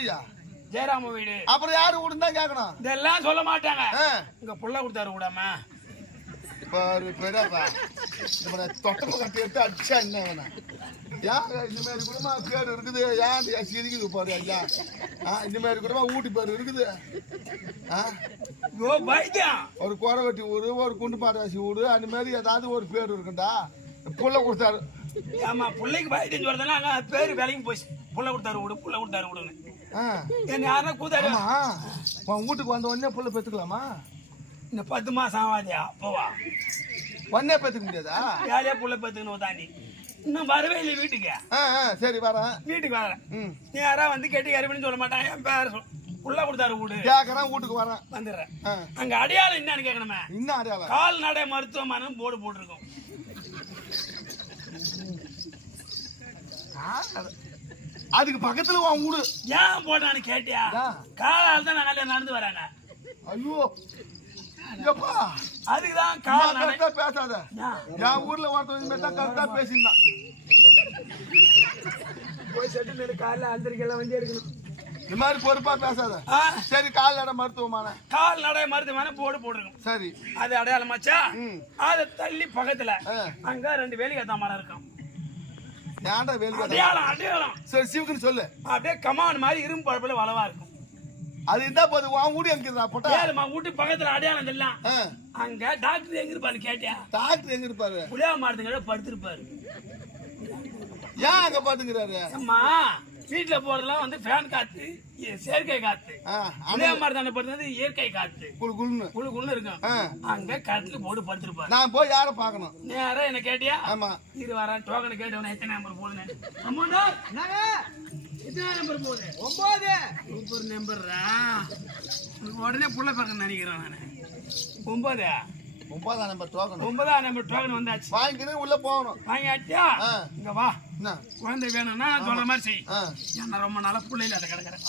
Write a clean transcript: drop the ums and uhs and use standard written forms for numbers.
ஐயா ஜெயராம வீடு. அப்புறம் யாரு வீடுன்னு தான் கேட்கணும். இதெல்லாம் சொல்ல மாட்டாங்க. இங்க புள்ள கொடுத்தாரு விடாம பாரு பெரியப்பா தொட்டப்ப கட்டி எடுத்து அடிச்சா என்ன வேணாம். யாரு இந்த மாதிரி குடும்பமா பேர் இருக்குது. ஏன் சிரிக்குது பாரு ஐயா. இந்த மாதிரி குடும்பமா ஊட்டி பேர் இருக்குது. ஒரு கோரவட்டி ஊரு, ஒரு குண்டு பாடாசி ஊரு, அந்த மாதிரி ஏதாவது ஒரு பேர் இருக்குண்டா. புள்ள கொடுத்தாரு. ஆமா பிள்ளைக்கு பைத்தியம் சொல்றதுனா பேரு வேலைக்கு போச்சு. புள்ள கொடுத்தாரு விடு, புள்ள கொடுத்தாரு விடுன்னு என்ன யாரும் கூத்தாரு. உன் வீட்டுக்கு வந்த உடனே புள்ள பெத்துக்கலாமா? இந்த 10 மாசம் ஆகாதியா அப்பவா உடனே பெத்துக்க முடியாதா? யாரையா புள்ள பெத்துக்கணும் தாண்டி இன்னும் வரவே இல்லை வீட்டுக்கு. சரி வரேன். வீட்டுக்கு வரேன். நீ யாரா வந்து கேட்டு கருப்பின்னு சொல்ல மாட்டான். என் பேர் புள்ள கொடுத்தாரு வீடு கேக்குறேன். வீட்டுக்கு வரேன். வந்துடுறேன். அங்க அடையாளம் என்னன்னு கேட்கணுமே. இன்னும் அடையாளம் கால்நடை மருத்துவமனை போர்டு போட்டிருக்கோம். அதுக்கு பக்கத்துல உன் வீடு ஏன் போட்டான்னு கேட்டியா? காலால் தான் நாங்க நடந்து வராங்க. ஐயோ எப்பா அதுக்குதான் கால் பேசாத. என் ஊர்ல ஒருத்தவங்க தான் கரெக்டா பேசியிருந்தான். போய் செட்டு காலைல அந்தரிக்கெல்லாம் வந்து எடுக்கணும். இந்த மாதிரி பொறுப்பா பேசாத. சரி கால்நடை மருத்துவமனை போர்டு போட்டிருக்கோம். சரி அது அடையாளமாச்சா? அதை தள்ளி பக்கத்துல அங்க 2 வேலிகத்தா மரம் இருக்கும். ஏன்டா வேலு அடையாளம் அடையாளம் சரி சிவக்குன்னு சொல்லு. அப்படியே கமான் மாதிரி இரும்பு பழப்புல வளவா இருக்கும். அது இருந்தா போது உன் வீடு எங்க போட்டா வீட்டு பக்கத்துல அடையாளம் எல்லாம். அங்க டாக்டர் எங்க இருப்பாரு கேட்டியா? டாக்டர் எங்க இருப்பாரு? புளியா மரத்துக்கிட்ட படுத்திருப்பாரு. ஏன் அங்க பாத்துக்கிறாரு? அம்மா வீட்டுல போறதெல்லாம் வந்து ஃபேன் காத்து, செயற்கை காத்து. புளியா மரத்தான படுத்தது இயற்கை காத்து. குழு குழுன்னு இருக்கும். அங்க கட்டில போட்டு படுத்திருப்பாரு. நான் போய் யார பாக்கணும்? நேரம் என்ன கேட்டியா? ஆமா இரு வரேன். டோக்கன் கேட்டவன எத்தனை நம்பர் போகுதுன்னு. அம்மாடா எத்தனை நம்பர் போகுது? 9. சூப்பர் நம்பர்ரா. உடனே புள்ள பார்க்க நினைக்கிறேன் நானு. 9ஆம் நம்பர் டோக்கன். 9ஆம் நம்பர் டோக்கன் வந்தாச்சு. வாங்கிட்டு உள்ள போகணும். வாங்கியாச்சா? இங்க வா. குழந்தை வேணும்னா சொல்ற மாதிரி செய். என்ன ரொம்ப நாளா புள்ளையில அதை கிடக்குறேன்.